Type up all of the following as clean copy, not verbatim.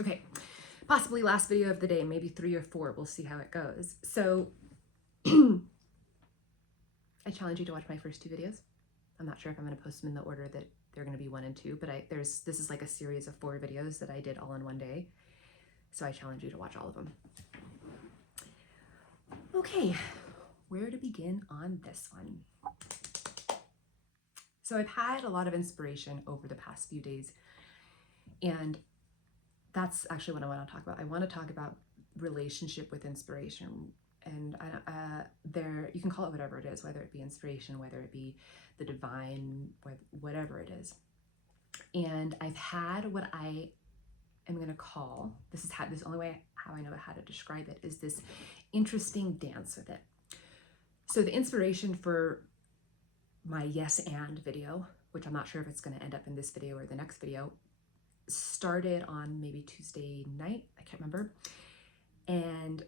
Okay, possibly last video of the day, maybe 3 or 4. We'll see how it goes. So I challenge you to watch my first 2 videos. I'm not sure if I'm going to post them in the order that they're going to be 1 and 2, but this is like a series of 4 videos that I did all in one day. So I challenge you to watch all of them. Okay, where to begin on this one? So I've had a lot of inspiration over the past few days, and that's actually what I want to talk about. I want to talk about relationship with inspiration. And there, you can call it whatever it is, whether it be inspiration, whether it be the divine, whatever it is. And I've had what I am going to call, this is the only way how I know how to describe it, is this interesting dance with it. So the inspiration for my yes and video, which I'm not sure if it's going to end up in this video or the next video, started on maybe Tuesday night, I can't remember. And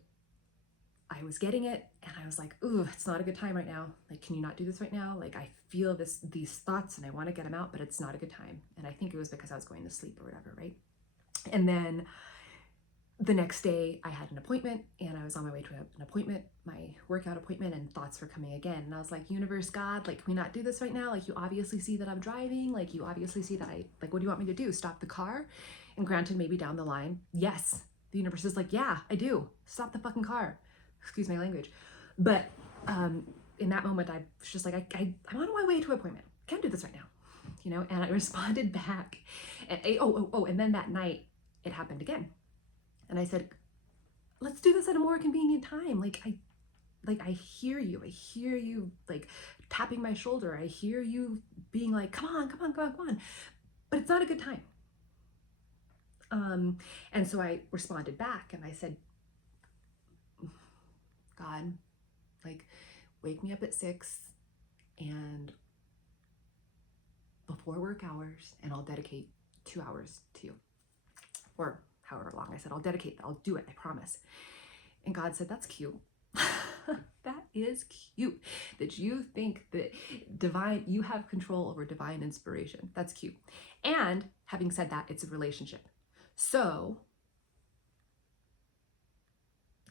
I was getting it and I was like, ooh, it's not a good time right now. Like, can you not do this right now? Like, I feel these thoughts and I want to get them out, but it's not a good time. And I think it was because I was going to sleep or whatever, right? And then the next day I had an appointment and I was on my way to an appointment, my workout appointment, and thoughts were coming again. And I was like, universe, God, like, can we not do this right now? Like, you obviously see that I'm driving. Like, you obviously see that like, what do you want me to do? Stop the car? And granted, maybe down the line, yes, the universe is like, yeah, I do. Stop the fucking car. Excuse my language. But in that moment, I was just like, I'm on my way to an appointment. Can't do this right now, you know? And I responded back. And, and then that night, it happened again. And I said, let's do this at a more convenient time. I hear you. I hear you like tapping my shoulder. I hear you being like, come on, come on, come on, come on. But it's not a good time. And so I responded back and I said, God, like, wake me up at 6 and before work hours, and I'll dedicate 2 hours to you, or however long. I said, I'll do it, I promise. And God said, that's cute. That is cute that you think that you have control over divine inspiration. That's cute. And having said that, it's a relationship. So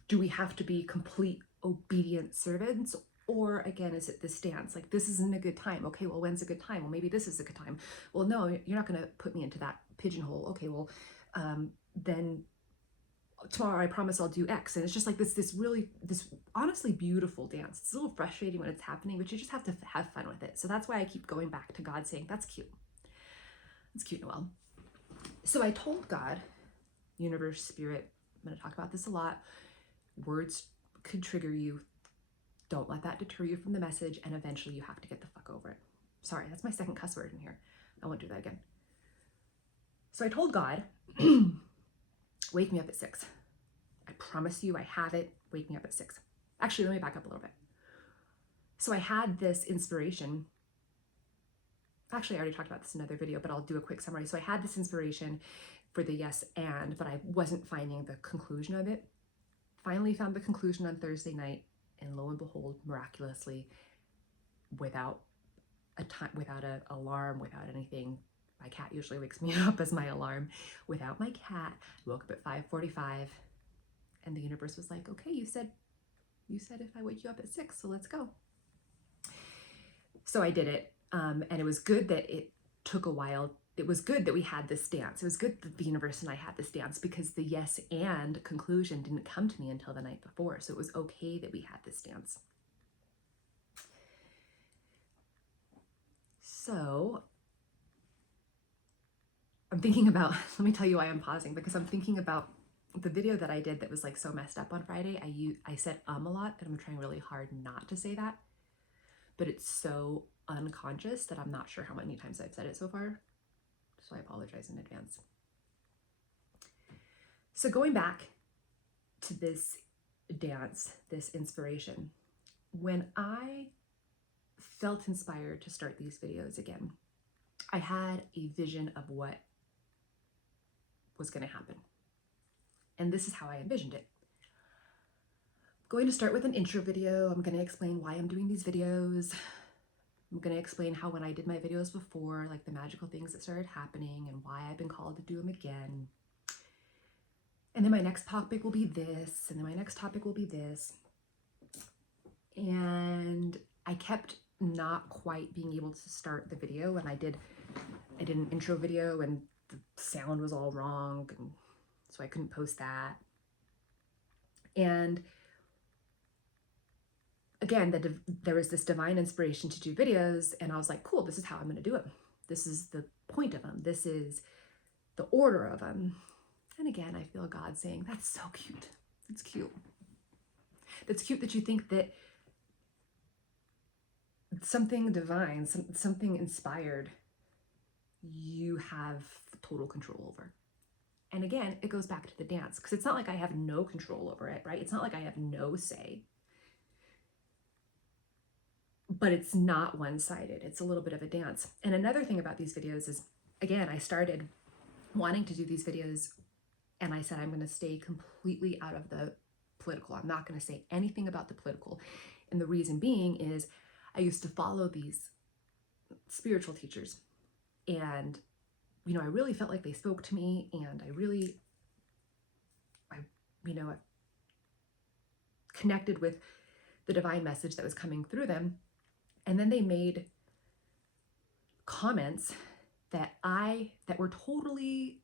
do we have to be complete obedient servants? Or again, is it this dance? Like, this isn't a good time. Okay, well, when's a good time? Well, maybe this is a good time. Well, no, you're not going to put me into that pigeonhole. Okay, well, then tomorrow I promise I'll do X. And it's just like this honestly beautiful dance. It's a little frustrating when it's happening, but you just have to have fun with it. So that's why I keep going back to God saying, that's cute. That's cute, Noelle. So I told God, universe, spirit, I'm going to talk about this a lot. Words could trigger you. Don't let that deter you from the message. And eventually you have to get the fuck over it. Sorry, that's my second cuss word in here. I won't do that again. So I told God, wake me up at 6. I promise you I have it. Wake me up at 6. Actually, let me back up a little bit. So I had this inspiration. Actually, I already talked about this in another video, but I'll do a quick summary. So I had this inspiration for the yes and, but I wasn't finding the conclusion of it. Finally found the conclusion on Thursday night, and lo and behold, miraculously, without an alarm, without anything. My cat usually wakes me up as my alarm. Without my cat, I woke up at 5:45, and the universe was like, okay, you said if I wake you up at 6, so let's go. So I did it, and it was good that it took a while. It was good that we had this dance. It was good that the universe and I had this dance, because the yes and conclusion didn't come to me until the night before. So it was okay that we had this dance. So I'm thinking about, let me tell you why I'm pausing, because I'm thinking about the video that I did that was like so messed up on Friday. I said a lot, and I'm trying really hard not to say that, but it's so unconscious that I'm not sure how many times I've said it so far. So I apologize in advance. So going back to this dance, this inspiration, when I felt inspired to start these videos again, I had a vision of what was going to happen. And this is how I envisioned it. I'm going to start with an intro video. I'm going to explain why I'm doing these videos. I'm going to explain how when I did my videos before, like the magical things that started happening and why I've been called to do them again. And then my next topic will be this, and then my next topic will be this. And I kept not quite being able to start the video, and I did an intro video and the sound was all wrong, and so I couldn't post that. And again, there was this divine inspiration to do videos, and I was like, cool, this is how I'm going to do it. This is the point of them. This is the order of them. And again, I feel God saying, that's so cute. It's cute. That's cute that you think that something divine, something inspired, you have total control over. And again, it goes back to the dance, because it's not like I have no control over it, right? It's not like I have no say. But it's not one-sided. It's a little bit of a dance. And another thing about these videos is, again, I started wanting to do these videos and I said, I'm going to stay completely out of the political. I'm not going to say anything about the political. And the reason being is I used to follow these spiritual teachers, and, you know, I really felt like they spoke to me, and I connected with the divine message that was coming through them. And then they made comments that were totally,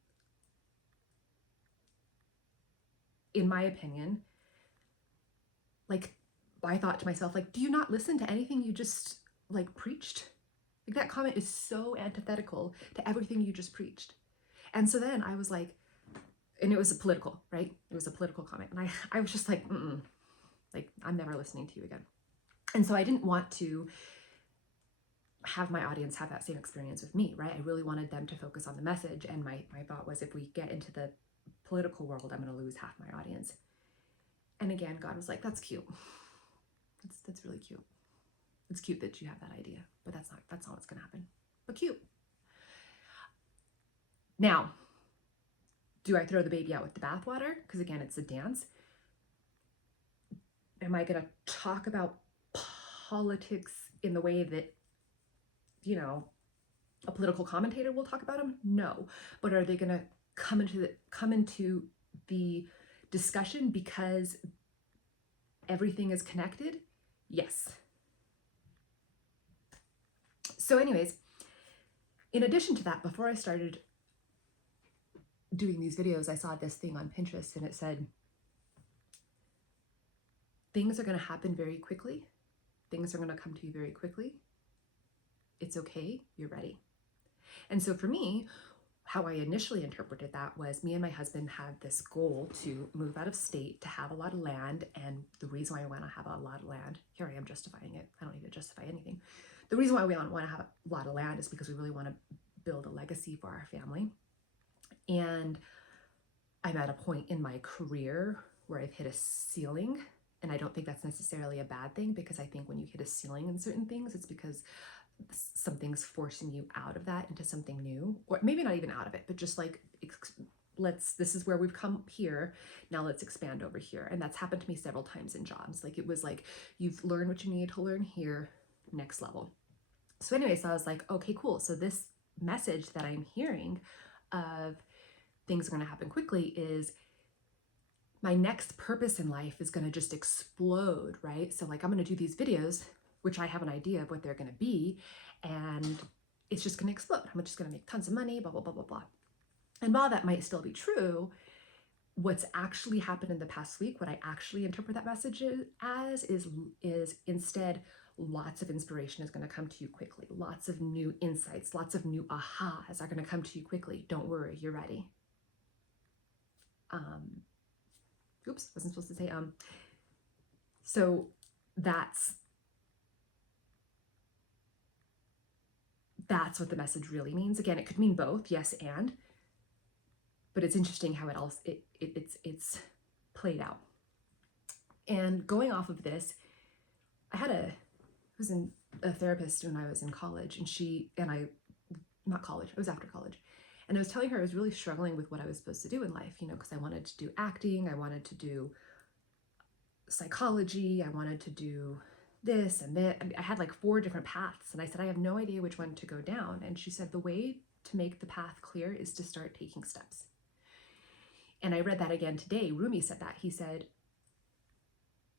in my opinion, like, I thought to myself, like, do you not listen to anything you just like preached? Like, that comment is so antithetical to everything you just preached. And so then I was like, and it was a political, right? It was a political comment. And I was just like, like, I'm never listening to you again. And so I didn't want to have my audience have that same experience with me, right? I really wanted them to focus on the message. And my thought was, if we get into the political world, I'm going to lose half my audience. And again, God was like, that's cute. That's really cute. It's cute that you have that idea, but that's not what's going to happen. But cute. Now, do I throw the baby out with the bathwater? Because again, it's a dance. Am I going to talk about politics in the way that, you know, a political commentator will talk about them? No. But are they going to come into the discussion because everything is connected? Yes. So anyways, in addition to that, before I started doing these videos, I saw this thing on Pinterest, and it said, things are going to happen very quickly. Things are going to come to you very quickly. It's okay. You're ready. And so for me, how I initially interpreted that was, me and my husband had this goal to move out of state, to have a lot of land. And the reason why I want to have a lot of land, here I am justifying it. I don't need to justify anything. The reason why we want to have a lot of land is because we really want to build a legacy for our family. And I'm at a point in my career where I've hit a ceiling. And I don't think that's necessarily a bad thing, because I think when you hit a ceiling in certain things, it's because something's forcing you out of that into something new, or maybe not even out of it, but just like, this is where we've come here, now let's expand over here. And that's happened to me several times in jobs. Like, it was like, you've learned what you need to learn here, next level. So anyway, so I was like, okay, cool. So this message that I'm hearing of things are going to happen quickly is my next purpose in life is going to just explode, right? So like, I'm going to do these videos, which I have an idea of what they're going to be, and it's just going to explode. I'm just going to make tons of money, blah, blah, blah, blah, blah. And while that might still be true, what's actually happened in the past week, what I actually interpret that message as is instead, lots of inspiration is going to come to you quickly. Lots of new insights, lots of new ahas are going to come to you quickly. Don't worry, you're ready. Oops, wasn't supposed to say So that's what the message really means. Again, it could mean both, yes and, but it's interesting how it's played out. And going off of this, I was a therapist when I was in college, not college, it was after college. And I was telling her I was really struggling with what I was supposed to do in life, you know, because I wanted to do acting, I wanted to do psychology, I wanted to do this and that. I had like 4 different paths, and I said, I have no idea which one to go down. And she said, the way to make the path clear is to start taking steps. And I read that again today. Rumi said that. He said,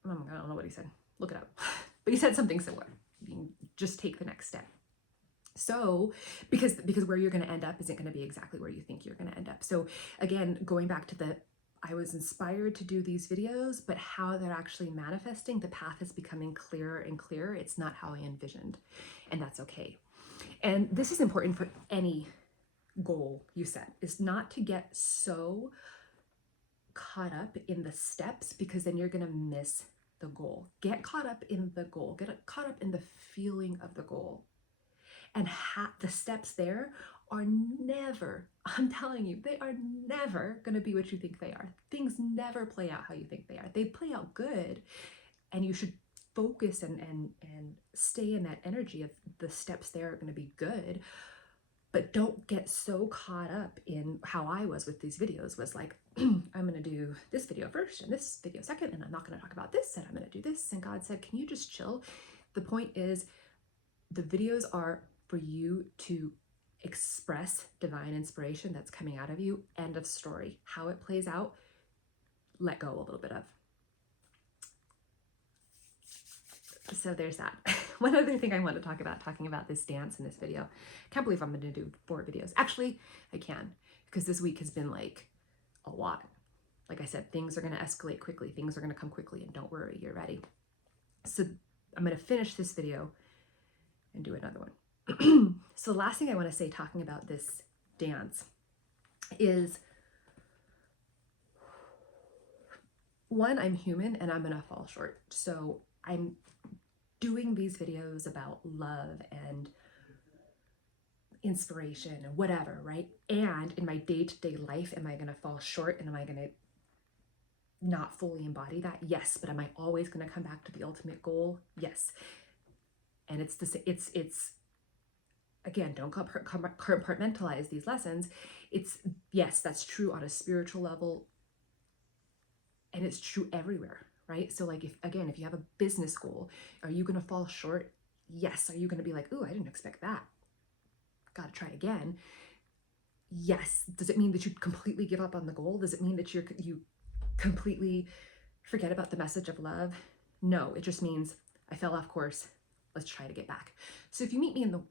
I don't know what he said. Look it up. But he said something similar. Just take the next step. So, because where you're going to end up isn't going to be exactly where you think you're going to end up. So again, going back to I was inspired to do these videos, but how they're actually manifesting, the path is becoming clearer and clearer. It's not how I envisioned, and that's okay. And this is important for any goal you set, is not to get so caught up in the steps, because then you're going to miss the goal. Get caught up in the goal. Get caught up in the feeling of the goal. And the steps there are never, I'm telling you, they are never going to be what you think they are. Things never play out how you think they are. They play out good, and you should focus and stay in that energy of the steps there are going to be good. But don't get so caught up in how I was with these videos, was like, I'm going to do this video first and this video second, and I'm not going to talk about this, and I'm going to do this. And God said, can you just chill? The point is, the videos are for you to express divine inspiration that's coming out of you. End of story. How it plays out, let go a little bit of. So there's that. One other thing I want to talk about, talking about this dance in this video. I can't believe I'm going to do 4 videos. Actually, I can, because this week has been like a lot. Like I said, things are going to escalate quickly. Things are going to come quickly, and don't worry, you're ready. So I'm going to finish this video and do another one. So the last thing I want to say, talking about this dance, is one, I'm human and I'm going to fall short. So I'm doing these videos about love and inspiration and whatever, right? And in my day-to-day life, am I going to fall short, and am I going to not fully embody that? Yes. But am I always going to come back to the ultimate goal? Yes. And it's again, don't compartmentalize these lessons. It's, yes, that's true on a spiritual level, and it's true everywhere, right? So like, if you have a business goal, are you going to fall short? Yes. Are you going to be like, ooh, I didn't expect that, got to try again? Yes. Does it mean that you completely give up on the goal? Does it mean that you completely forget about the message of love? No, it just means I fell off course. Let's try to get back. So if you meet me in the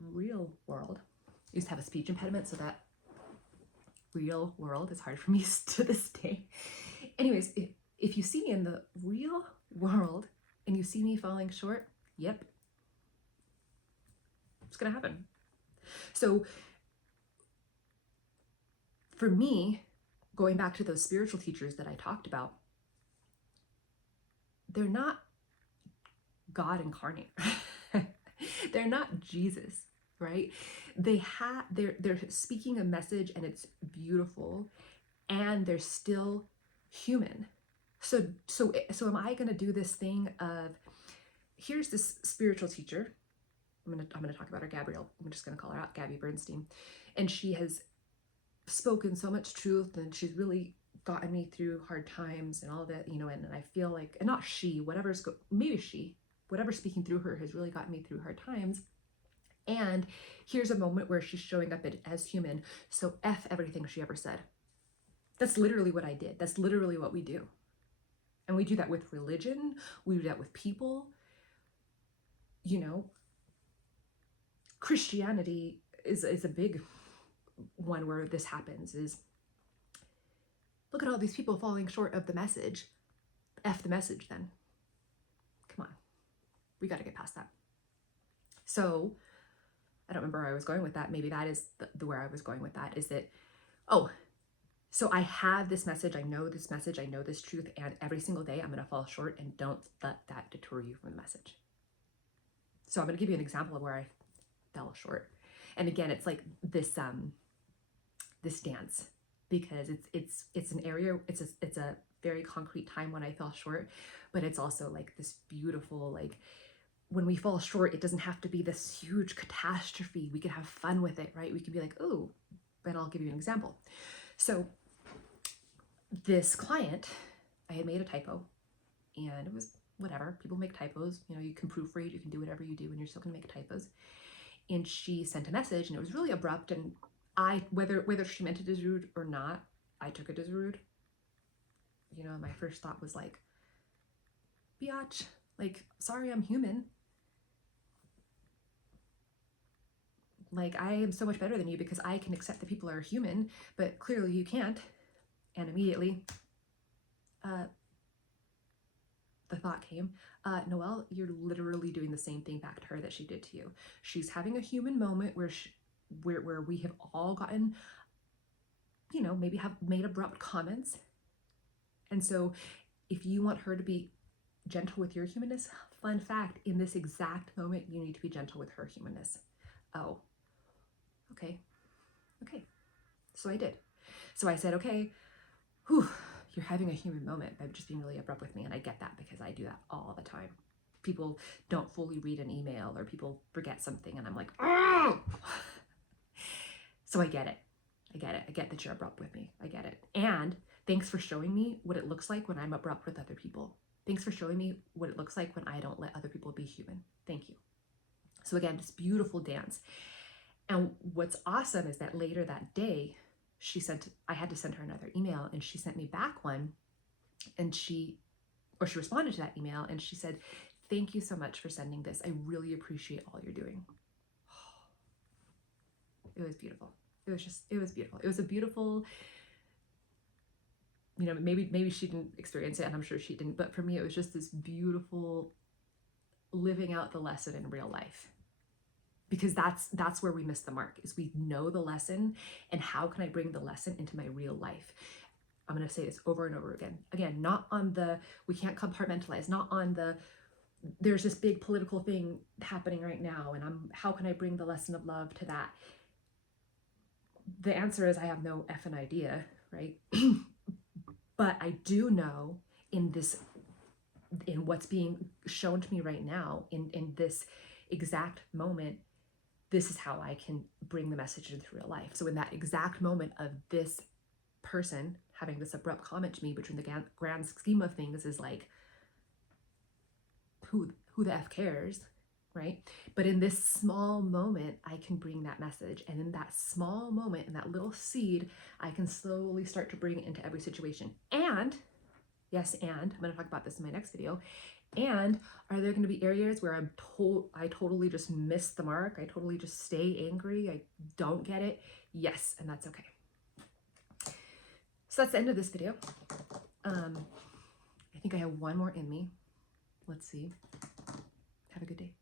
real world, I used to have a speech impediment, so that real world is hard for me to this day. Anyways, if you see me in the real world and you see me falling short, yep, it's gonna happen. So for me, going back to those spiritual teachers that I talked about, they're not God incarnate. They're not Jesus, right? They're speaking a message, and it's beautiful, and they're still human. So am I going to do this thing of, here's this spiritual teacher. I'm going to talk about her, Gabrielle. I'm just going to call her out, Gabby Bernstein. And she has spoken so much truth, and she's really gotten me through hard times and all that, and I feel like, and not she, whatever's speaking through her has really gotten me through hard times. And here's a moment where she's showing up as human. So F everything she ever said. That's literally what I did. That's literally what we do. And we do that with religion. We do that with people. Christianity is a big one where this happens, is look at all these people falling short of the message. F the message then. Come on. We got to get past that. So I don't remember where I was going with that. Maybe that is where I was going with that, is that, so I have this message, I know this message, I know this truth, and every single day I'm going to fall short, and don't let that deter you from the message. So I'm going to give you an example of where I fell short. And again, it's like this dance, because it's an area, it's a very concrete time when I fell short, but it's also like this beautiful, like, when we fall short, it doesn't have to be this huge catastrophe. We can have fun with it, right? We can be like, oh, but I'll give you an example. So this client, I had made a typo, and it was whatever. People make typos. You can proofread, you can do whatever you do, and you're still gonna make typos. And she sent a message, and it was really abrupt, and whether she meant it as rude or not, I took it as rude. You know, my first thought was like, biatch, like, sorry, I'm human. Like, I am so much better than you because I can accept that people are human, but clearly you can't. And immediately, the thought came, Noelle, you're literally doing the same thing back to her that she did to you. She's having a human moment where we have all gotten, you know, maybe have made abrupt comments. And so if you want her to be gentle with your humanness, fun fact, in this exact moment, you need to be gentle with her humanness. Oh, okay. Okay. So I did. So I said, okay, whew, you're having a human moment by just being really abrupt with me. And I get that because I do that all the time. People don't fully read an email or people forget something and I'm like, oh! So I get it. I get it. I get that you're abrupt with me. I get it. And thanks for showing me what it looks like when I'm abrupt with other people. Thanks for showing me what it looks like when I don't let other people be human. Thank you. So again, this beautiful dance. And what's awesome is that later that day, I had to send her another email and she sent me back one and she responded to that email and she said, thank you so much for sending this. I really appreciate all you're doing. It was beautiful. It was beautiful. It was a beautiful, you know, maybe she didn't experience it and I'm sure she didn't, but for me, it was just this beautiful living out the lesson in real life. Because that's where we miss the mark, is we know the lesson and how can I bring the lesson into my real life? I'm going to say this over and over again. Again, not on the, we can't compartmentalize, not on the, there's this big political thing happening right now and how can I bring the lesson of love to that? The answer is I have no effing idea, right? But I do know in what's being shown to me right now, in this exact moment, this is how I can bring the message into real life. So in that exact moment of this person having this abrupt comment to me, which in the grand scheme of things is like, who the F cares, right? But in this small moment, I can bring that message. And in that small moment, in that little seed, I can slowly start to bring it into every situation. And, yes, and I'm going to talk about this in my next video. And are there going to be areas where I totally just miss the mark? I totally just stay angry. I don't get it. Yes, and that's okay. So that's the end of this video. I think I have one more in me. Let's see. Have a good day.